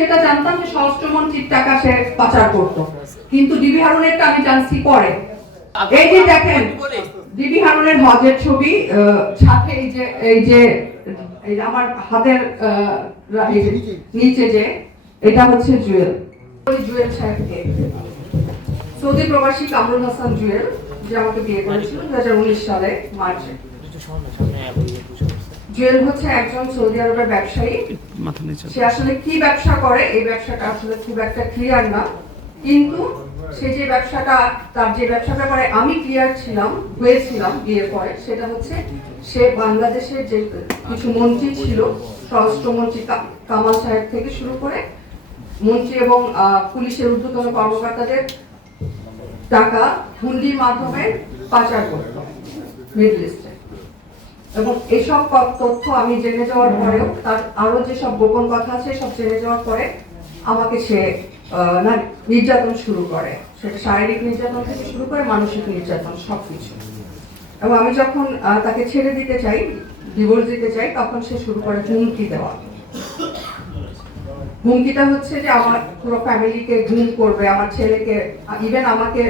যেটা জানতাম যে স্বরাষ্ট্রমন্ত্রীর টাকা সে পাচার করতো। কিন্তু ডিবি হারুনেরটা আমি জানছি পরে। এই যে দেখেন, ডিবি হারুনের হজের ছবি সাথে এই যে এই যে আমার হাতের নিচে যে, এটা হচ্ছে জুয়েল। ওই জুয়েল সাহেবকে। সৌদি প্রবাসী কামরুল হাসান জুয়েল, যে আমাকে বিয়ে করেছিল দু হাজার উনিশ সালে, মার্চে। জুয়েল হচ্ছে একজন সৌদি আরবের ব্যবসায়ী। সে আসলে কি ব্যবসা করে? এই ব্যবসাটা আসলে খুব একটা ক্লিয়ার না। কিন্তু সে যে ব্যবসাটা তার যে ব্যবসা ব্যাপারে আমি ক্লিয়ার ছিলাম হয়েছিলাম বিয়ের পরে সেটা হচ্ছে সে বাংলাদেশের যে কিছু মন্ত্রী ছিল স্বরাষ্ট্রমন্ত্রী কামাল সাহেব থেকে শুরু করে মন্ত্রী এবং পুলিশের ঊর্ধ্বতন কর্মকর্তাদের টাকা হুন্ডির মাধ্যমে পাচার করত। মিডল ইস্টে এবং এসব তথ্য আমি জেনে যাওয়ার পরেও, তার আরও যেসব গোপন কথা আছে, সব জেনে যাওয়ার পরে আমাকে সে নির্যাতন শুরু করে। সেটা শারীরিক নির্যাতন থেকে শুরু করে মানসিক নির্যাতন, সবকিছু। এবং আমি যখন তাকে ছেড়ে দিতে চাই ডিভোর্স দিতে চাই, তখন সে শুরু করে হুমকি দেওয়া। হুমকিটা হচ্ছে যে, আমার পুরো ফ্যামিলিকে ঘুম করবে, আমার ছেলেকে ইভেন আমাকে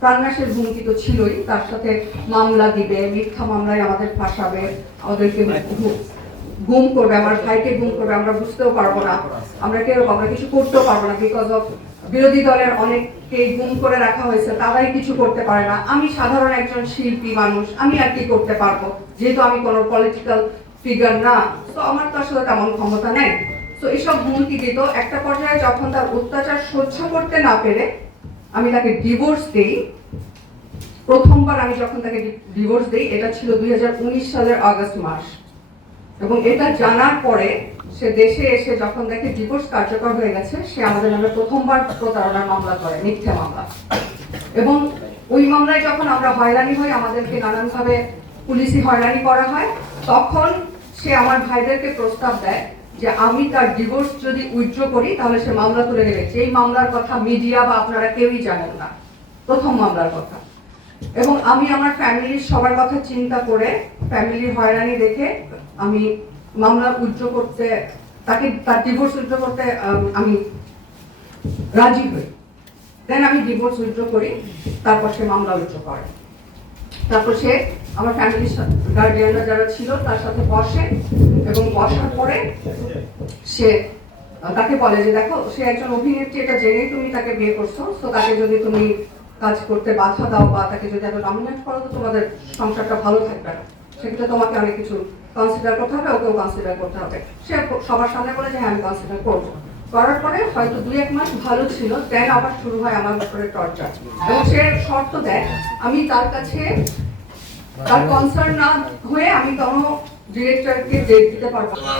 প্রাণনাশের হুমকি তো ছিলই তার সাথে মামলা দিবে মিথ্যা মামলায় আমাদের ফাঁসাবে আমাদেরকে গুম করবে আমার ভাইকে গুম করবে আমরা বুঝতেও পারব না। আমরা কেউ আমরা কিছু করতেও পারব না বিকজ অফ বিরোধী দলের অনেককেই গুম করে রাখা হয়েছে তারাই কিছু করতে পারে না। আমি সাধারণ একজন শিল্পী মানুষ আমি আর কি করতে পারব? যেহেতু আমি কোনো পলিটিক্যাল ফিগার না তো আমার তো আসলে তেমন ক্ষমতা নেই। তো এইসব হুমকি দিত একটা পর্যায়ে যখন তার অত্যাচার সহ্য করতে না পেরে আমি তাকে ডিভোর্স দেই। প্রথমবার আমি যখন তাকে ডিভোর্স দেই, এটা ছিল দুই হাজার উনিশ সালের আগস্ট মাস। এবং এটা জানার পরে সে দেশে এসে যখন দেখে ডিভোর্স কার্যকর হয়ে গেছে, সে আমাদের নামে প্রথমবার প্রতারণার মামলা করে, মিথ্যে মামলা। এবং ওই মামলায় যখন আমরা হয়রানি হই, আমাদেরকে নানানভাবে পুলিশি হয়রানি করা হয়, তখন সে আমার ভাইদেরকে প্রস্তাব দেয় যে আমি তার ডিভোর্স যদি উইথড্র করি, তাহলে সে মামলা তুলে নেবে। যেই মামলার কথা মিডিয়া বা আপনারা কেউই জানেন না। প্রথম মামলার কথা। এবং আমি আমার ফ্যামিলির সবার কথা চিন্তা করে ফ্যামিলির হয়রানি দেখে আমি মামলা উইথড্র করতে, তাকে তার ডিভোর্স উইথড্র করতে আমি রাজি হই। দেন আমি ডিভোর্স উইথড্র করি, তারপর সে মামলা উইথড্র করে। তারপর সে আমার ফ্যামিলির সাথে গার্ডিয়ানরা যারা ছিল, তার সাথে বসে এবং বসার পরে সে, তাকে বলে যে, দেখো, সে একজন অভিনেত্রী, এটা জেনেই তুমি তাকে বিয়ে করছ, তো তাকে যদি তুমি কাজ করতে বাধা দাও বা তাকে যদি এত ডমিনেট করো, তো তোমাদের সংসারটা ভালো থাকবে না। সেক্ষেত্রে তোমাকে অনেক কিছু কনসিডার করতে হবে, ওকেও কনসিডার করতে হবে। সে সবার সামনে বলে যে হ্যাঁ আমি কনসিডার করব। করার পরে হয়তো দুই এক মাস ভালো ছিল দেন আবার শুরু হয় আমার উপরে টর্চার এবং সে শর্ত দেয়, আমি তার কাছে তার কনসার্ন না হয়ে আমি কোনো ডিরেক্টরকে ডেট দিতে পারব না।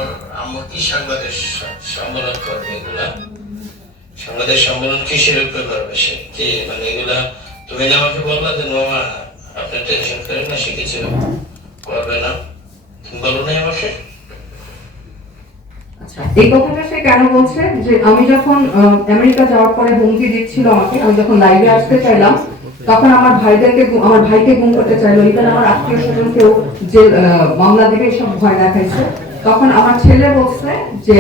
কি সাংবাদিক সম্মেলন করবে এগুলা? সাংবাদিক সম্মেলন কিসের উপরে করবে সে? কি মানে এগুলা তুমি না আমাকে বললা যে মামা আপনি টেনশন করেন না সে কিছু করবে না। তুমি বলো নাই আমাকে? আচ্ছা এই কথাটা সে কেন বলছে? যে আমি যখন আমেরিকা যাওয়ার পরে হুমকি দিচ্ছিল আমাকে আমি যখন লাইভে আসতে চাইলাম তখন আমার ভাইদেরকে আমার ভাইকে গুম করতে চাইলো। ইভেন আমার আত্মীয় স্বজন কেউ যে মামলা দেবে এসব ভয় দেখাইছে। তখন আমার ছেলে বলছে যে,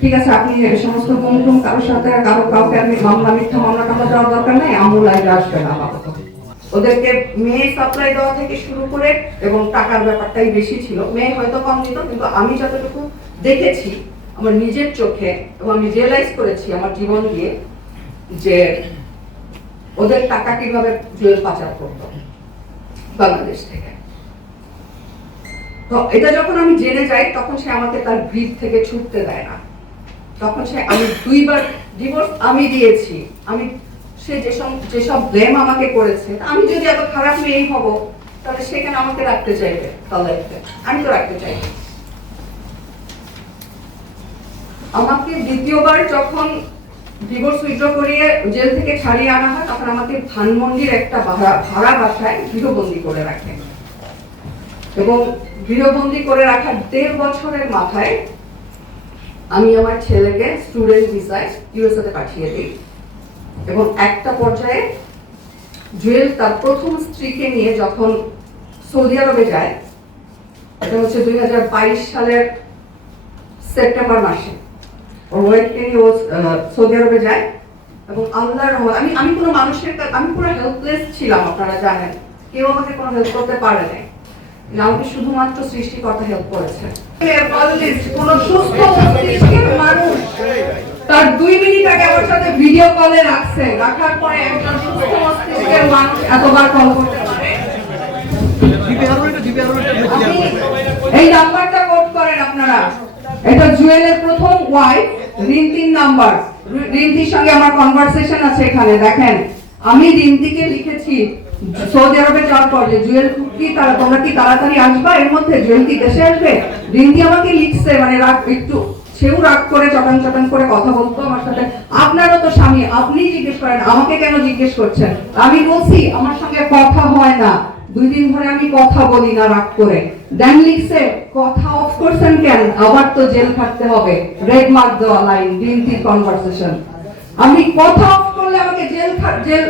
ঠিক আছে, আপনি সমস্ত গুম টুম কারোর সাথে কারও কাউকে আপনি মামলা, মিথ্যা মামলা টামলা দেওয়ার দরকার নাই আমু লাইভে আসবে না ওদেরকে মেয়ে সাপ্লাই দেওয়া থেকে শুরু করে এবং টাকার ব্যাপারটাই বেশি ছিল। মেয়ে হয়তো কম দিত, কিন্তু আমি যতটুকু দেখেছি, আমার নিজের চোখে এবং আমি রিয়েলাইজ করেছি আমার জীবন দিয়ে যে ওদের টাকা কীভাবে জুয়েল পাচার করতো বাংলাদেশ থেকে। তো এটা যখন আমি জেনে যাই, তখন সে আমাকে তার গ্রিপ থেকে ছুটতে দেয় না। তখন সে আমি দুইবার ডিভোর্স আমি দিয়েছি। আমি, সে যেসব যেসব ব্লেম আমাকে করেছে আমি যদি এত খারাপ মেয়েই হব, তাহলে সেখানে আমাকে রাখতে চাইবে তাহলে আমি তো রাখতে চাই আমাকে দ্বিতীয়বার যখন ডিভোর্স উইথড্র করিয়ে জেল থেকে ছাড়িয়ে আনা হয়, তখন আমাকে ধানমন্ডির একটা ভাড়া ভাড়া বাসায় গৃহবন্দী করে রাখে। এবং গৃহবন্দী করে রাখার দেড় বছরের মাথায় আমি আমার ছেলেকে স্টুডেন্ট ভিসায় ইউএসএতে পাঠিয়ে দিই। এবং একটা পর্যায়ে জুয়েল তার প্রথম স্ত্রীকে নিয়ে যখন সৌদি আরবে যায়, এটা হচ্ছে দুই হাজার বাইশ সালের সেপ্টেম্বর মাসে। ওর ওয়েটকে ও সৌদি আরবে যায়। এবং আল্লাহর আমি আমি কোনো মানুষের আমি পুরো হেল্পলেস ছিলাম আপনারা জানেন। কেউ আমাকে কোনো হেল্প করতে পারে নাই। আমাকে শুধুমাত্র সৃষ্টিকর্তা হেল্প করেছে। Always সুস্থ মস্তিষ্কের মানুষ তার দুই মিনিট আগে আমার সাথে ভিডিও কলে রাখছে। রাখার পরে একজন সুস্থ মস্তিষ্কের মানুষ এতবার কল করতে পারে। এই নাম্বারটা কোড করেন আপনারা। এটা জুয়েলের প্রথম ওয়াইফ রিন্তির নাম্বার। রিন্তির সঙ্গে আমার কনভারসেশন আছে এখানে, দেখেন। আমি রিন্তিকে লিখেছি, সৌদি আরবে যাওয়ার পর জুয়েল কি তারা তোমরা কি তাড়াতাড়ি আসবা? এর মধ্যে জুয়েল কি দেশে আসবে? রিন্তি আমাকে লিখছে মানে রাগ, একটু সেও রাগ করে চটাং চটাং করে কথা বলতো আমার সাথে। আপনারও তো স্বামী, আপনি জিজ্ঞেস করেন, আমাকে কেন জিজ্ঞেস করছেন? আমি বলছি, আমার সঙ্গে কথা হয় না। দুই দিন ধরে আমি কথা বলি না রাগ করে। দেন লিখছে, কথা অফ করছেন কেন? আবার তো জেল খাটতে হবে। রেড মার্ক দেওয়া লাইন ডিনটি কনভারসেশন আমি কথা অফ করলে আমাকে জেল জেল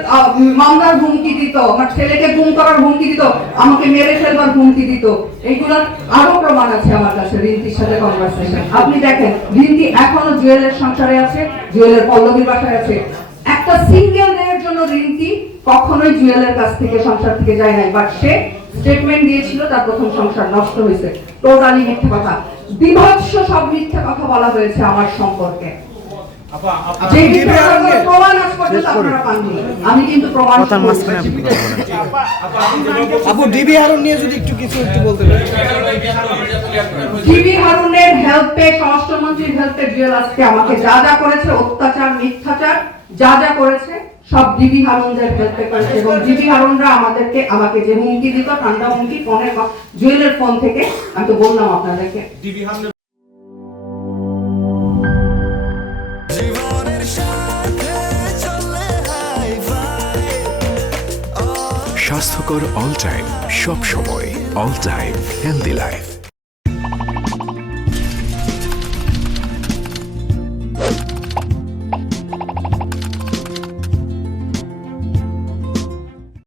মামলার হুমকি দিত, আমার ছেলেকে গুম করার হুমকি দিত, আমাকে মেরে ফেলবার হুমকি দিত। এইগুলা আরও প্রমাণ আছে আমার কাছে, রিন্তির সাথে কনভারসেশন আপনি দেখেন, রিন্তি এখনও জুয়েলের সংসারে আছে, জুয়েলের পল্লবীর বাসায় আছে। একটা সিঙ্গেল ডের জন্য রিন্তি কখনোই জুয়েলের কাছ থেকে সংসার থেকে যায় নাই বাট সে স্টেটমেন্ট দিয়েছিল তার প্রথম সংসার নষ্ট হয়েছে। টোটালি মিথ্যে কথা। বিভৎস সব মিথ্যে কথা বলা হয়েছে আমার সম্পর্কে। যে মিথ্যে কথাগুলোর প্রমাণ আজ পর্যন্ত আপনারা পাননি। আমি কিন্তু প্রমাণ কথার করছি। মাঝখানে আপনি কথা বলেন। আপু ডিবি হারুন নিয়ে যদি একটু কিছু একটু বলতে পারেন। হারুনের হেল্পে স্বরাষ্ট্রমন্ত্রীর হেল্পে জুয়েল আজকে আমাকে যা যা করেছে অত্যাচার মিথ্যাচার যা যা করেছে সব জিবি হারুনদের হেল্পে করেছে এবং জিবি হারুনরা আমাদেরকে আমাকে যে হুমকি দিত ঠান্ডা হুমকি ফোনের জুয়েলের ফোন থেকে আমি তো বললাম আপনাদেরকে। জীবনের সাথে চলে হাই ফাই। স্বাস্থ্যকর অল টাইম সব সময় অল টাইম হেলদি লাইফ।